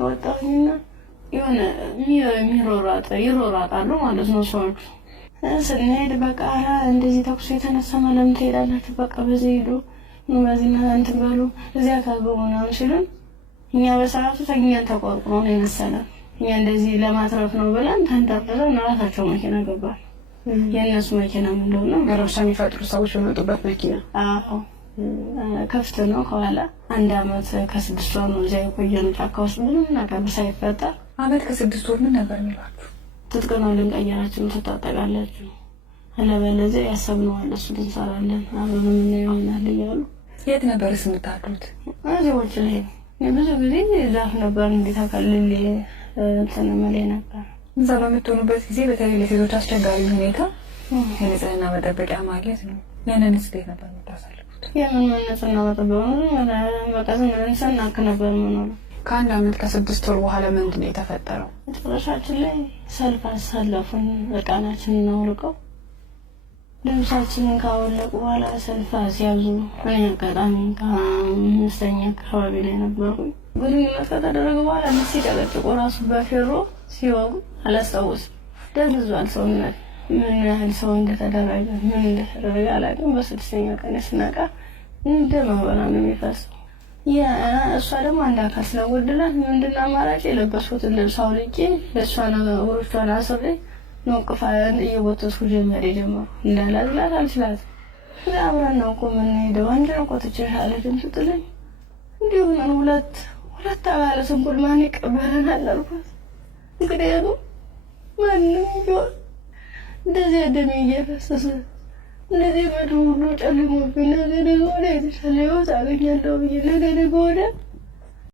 ወጣሁኝና የሆነ ይሮራጣሉ ማለት ነው ሰዎቹ። ስንሄድ በቃ እንደዚህ ተኩስ የተነሳ ለምን ትሄዳላችሁ? በቃ በዚህ ሄዱ በዚህ እንትን በሉ እዚያ ካገቡ ምናምን ሲሉን እኛ በሰዓቱ ተኛን ተቆርቁሮ ነው የመሰለን። እኛ እንደዚህ ለማትረፍ ነው ብለን ተንጠርጥረን ራሳቸው መኪና ገባል። የእነሱ መኪና ምንድን ነው ረብሻ የሚፈጥሩ ሰዎች በመጡበት መኪና። አዎ ከፍት ነው ከኋላ። 1 ዓመት ከ6 ወር ነው እዚያ የቆየነው ጫካ ውስጥ ምንም ነገር ሳይፈጠር። 1 ዓመት ከ6 ወር ምን ነበር የሚሏችሁ? ትጥቅ ነው ልንቀይራችሁ ትታጠቃላችሁ፣ አለበለዚያ ያሰብነው አለ እሱን እንሰራለን አብረን የምናየው ይሆናል እያሉ። የት ነበርስ የምታድሩት? እዚህ ውጭ ላይ ብዙ ጊዜ ዛፍ ነበር እንዴት አካልል እንትን መለይ ነበር። እዛ በምትሆኑበት ጊዜ በተለይ ለሴቶች አስቸጋሪ ሁኔታ የንጽህና መጠበቂያ ማግኘት ነው። ያንን እንዴት ነበር የምታሳልፉት? የምን ንጽህና መጠበቂያ ነው? በቃ ዝም ብለን ስናክ ነበር የምንውለው። ከ1 ዓመት ከ6 ወር በኋላ ምንድን ነው የተፈጠረው? መጨረሻችን ላይ ሰልፍ አሳለፉን። እርቃናችንን አውልቀው ልብሳችንን ካወለቁ በኋላ ሰልፍ አስያዙ። እኔ አጋጣሚ ከ5ኛ አካባቢ ላይ ነበርኩኝ። ግንኙነት ከተደረገ በኋላ ሲጨቀጭቁ ራሱ በፌሮ ሲወጉ አላስታውስም። ደንዝዟል ሰውነት። ምን ያህል ሰው እንደተደረገ ምን እንደተደረገ አላውቅም። በ6ኛ ቀን ስነቃ ደም አበራ ነው የሚፈሰው። እሷ ደግሞ አንድ አካል ስለጎደላት ምንድን ነው አማራጭ? የለበስኩትን ልብስ አውልቄ ለእሷን ወሮቿን አስሬ ነቅፋ እየቦተስኩ ጀመር ጀመሩ። እንዳላዝላት አልችላት። አብረን ነው እኮ የምንሄደው። አንድ ነው እኮ ትችላለች ስትለኝ እንዲሁ ነው። ሁለት አባለ ስንኩል ማን ይቀበለናል አልኳት። እንግዲህ ማንም ቢሆን እንደዚህ ደሜ እየፈሰሰ እንደዚህ ምድሩ ሁሉ ጨልሞብኝ ነገ ነገ ወዲያ የተሻለ ህይወት አገኛለሁ ብዬ ነገ ነገ ወዲያ